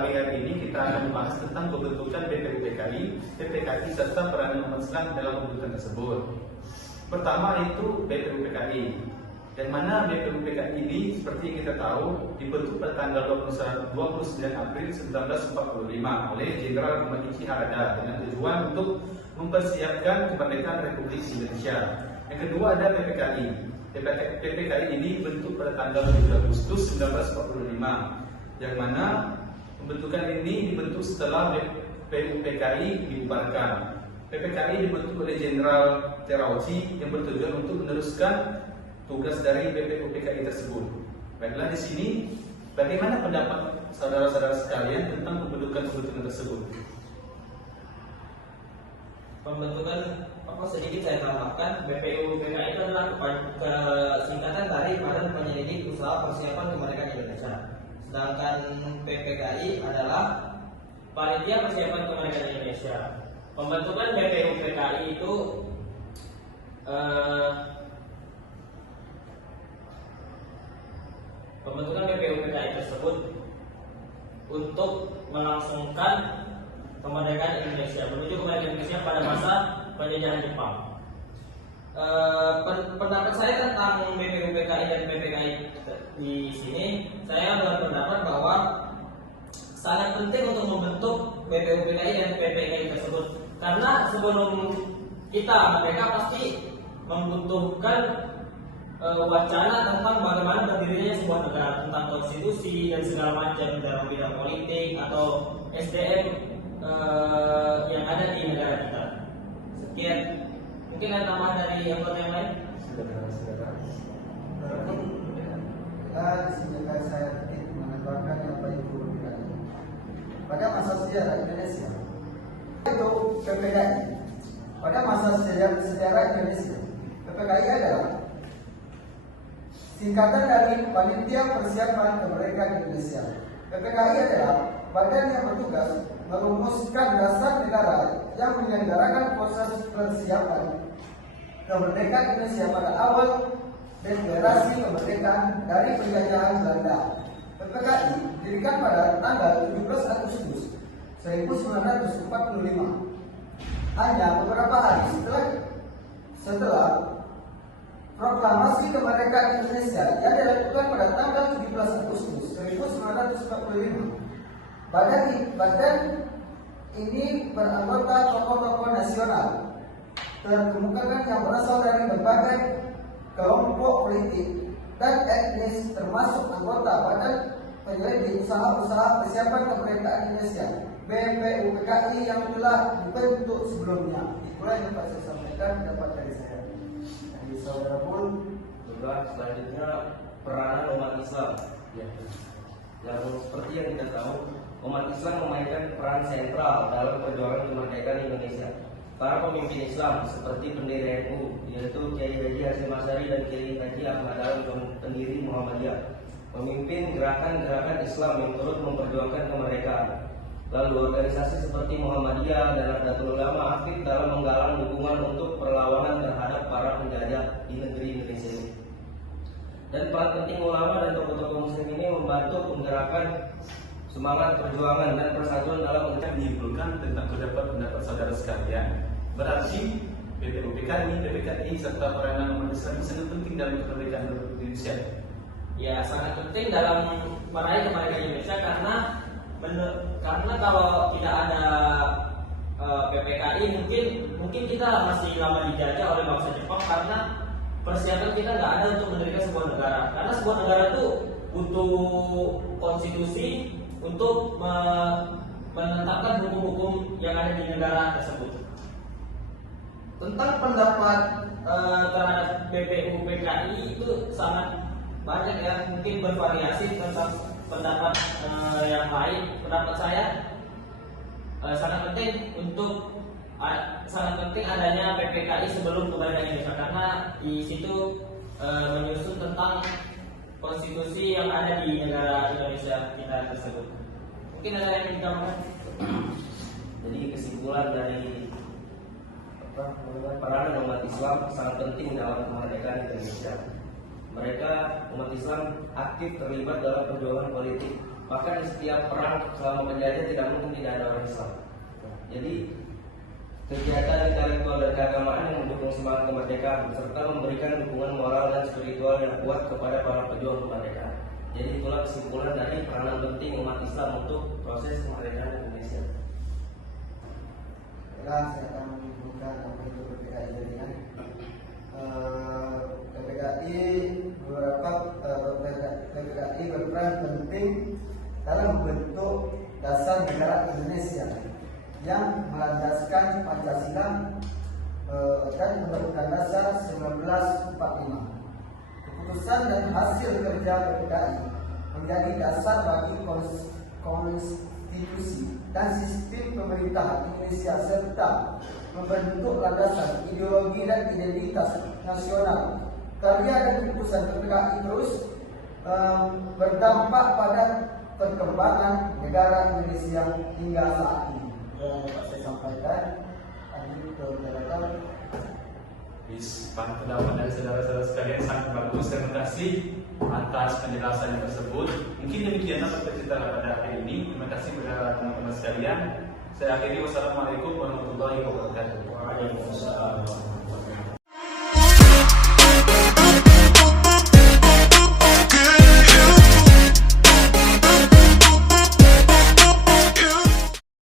pagi hari ini kita akan membahas tentang pembentukan BPUPKI, PPKI serta peranan umat Islam dalam pembentukan tersebut. Pertama itu BPUPKI, yang mana BPUPKI ini seperti yang kita tahu dibentuk pada tanggal 29 April 1945 oleh Jenderal Ahmad Ici Harada dengan tujuan untuk mempersiapkan kemerdekaan Republik Indonesia. Yang kedua ada PPKI. PPKI ini dibentuk pada tanggal 7 Agustus 1945, yang mana pembentukan ini dibentuk setelah BPUPKI dibubarkan. PPKI dibentuk oleh Jenderal Terauchi yang bertujuan untuk meneruskan tugas dari BPUPKI tersebut. Baiklah, di sini bagaimana pendapat saudara-saudara sekalian tentang pembentukan tersebut? Pembentukan sedikit saya tambahkan, BPUPKI itu adalah singkatan dari Badan Penyelidik Usaha Persiapan Kemerdekaan Indonesia. Sedangkan PPKI adalah Panitia Persiapan Kemerdekaan Indonesia. Pembentukan BPUPKI itu tersebut untuk melangsungkan kemerdekaan Indonesia, menuju kemerdekaan Indonesia pada masa penjajahan Jepang. Pendapat saya tentang BPUPKI dan PPKI di sini, saya berpendapat bahwa sangat penting untuk membentuk BPUPKI dan PPKI tersebut, karena sebelum kita mereka pasti membutuhkan wacana tentang bagaimana berdirinya sebuah negara, tentang konstitusi dan segala macam dalam bidang politik atau SDM yang ada di negara kita. Sekian. Mungkin ada tambahan dari anggota yang lain? Izinkan saya menambahkan apa itu PPKI. Pada masa sejarah Indonesia, itu PPKI. Pada masa sejarah Indonesia, PPKI adalah singkatan dari Panitia Persiapan Kemerdekaan Indonesia. PPKI adalah badan yang bertugas merumuskan dasar negara yang menyelenggarakan proses persiapan kemerdekaan Indonesia pada awal deklarasi kemerdekaan dari penjajahan Belanda. PPKI didirikan pada tanggal 17 Agustus 1945. Hanya beberapa hari setelah proklamasi kemerdekaan Indonesia yang dilakukan pada tanggal 17 Agustus 1945. Badan ini beranggota tokoh-tokoh nasional terkemukakan yang berasal dari berbagai kelompok politik dan etnis, termasuk anggota Badan Penyelidik Usaha Persiapan Kemerdekaan Indonesia (BPUPKI) yang telah dibentuk sebelumnya. Itulah yang dapat saya sampaikan pendapat dari saya. Dari saudara Pul. Selanjutnya peranan umat Islam. Yang seperti yang kita tahu, umat Islam memainkan peran sentral dalam perjuangan kemerdekaan Indonesia. Para pemimpin Islam seperti pendiri NU, yaitu Kiai Haji Hasyim Asy'ari dan Kiai Haji Ahmad Dahlan, pendiri Muhammadiyah, memimpin gerakan-gerakan Islam yang turut memperjuangkan kemerdekaan. Lalu organisasi seperti Muhammadiyah dan Nahdlatul Ulama aktif dalam menggalang dukungan untuk perlawanan terhadap para penjajah di negeri Indonesia ini. Dan peran penting ulama dan tokoh-tokoh muslim ini membantu menggerakkan semangat perjuangan dan persatuan dalam menyimpulkan tentang pendapat saudara sekalian. Berarti BPUPKI, PPKI serta peranan umat Islam sangat penting dalam kemerdekaan Republik Indonesia. Ya, sangat penting dalam meraih kemerdekaan Indonesia karena kalau tidak ada PPKI mungkin kita masih lama dijajah oleh bangsa Jepang, karena persiapan kita nggak ada untuk mendirikan sebuah negara. Karena sebuah negara itu butuh konstitusi untuk menetapkan hukum-hukum yang ada di negara tersebut. Tentang pendapat terhadap BPUPKI itu sangat banyak ya, mungkin bervariasi tentang pendapat yang lain. Pendapat saya sangat penting adanya PPKI sebelum kemerdekaan Indonesia, karena di situ menyusun tentang konstitusi yang ada di negara Indonesia kita tersebut. Mungkin ada yang ditambahkan? Jadi kesimpulan dari peranan umat Islam sangat penting dalam kemerdekaan Indonesia. mereka umat Islam aktif terlibat dalam perjuangan politik. Bahkan di setiap perang selama penjajah tidak mungkin tidak ada orang Islam. Jadi kegiatan intelektual dan keagamaan yang mendukung semangat kemerdekaan serta memberikan dukungan moral dan spiritual yang kuat kepada para pejuang kemerdekaan. Jadi itulah kesimpulan dari peranan penting umat Islam untuk proses kemerdekaan Indonesia. Sekarang saya akan menunjukkan apa itu PPKI jaringan. PPKI PPKI berperan penting dalam bentuk dasar negara Indonesia yang melandaskan Pancasila dan Undang-Undang Dasar 1945. Keputusan dan hasil kerja PPKI menjadi dasar bagi konstitusi dan sistem pemerintahan Indonesia serta membentuk landasan ideologi dan identitas nasional. Karya dan keputusan PPKI terus berdampak pada perkembangan negara Indonesia hingga saat ini. Yang dapat saya sampaikan, lanjut ke penjelasan. Pendapat dari saudara-saudara sekalian sangat bagus. Terima kasih atas penjelasan tersebut. Mungkin demikianlah kita pada hari ini. Terima kasih kepada teman-teman sekalian. Saya akhiri, wassalamualaikum warahmatullahi wabarakatuh.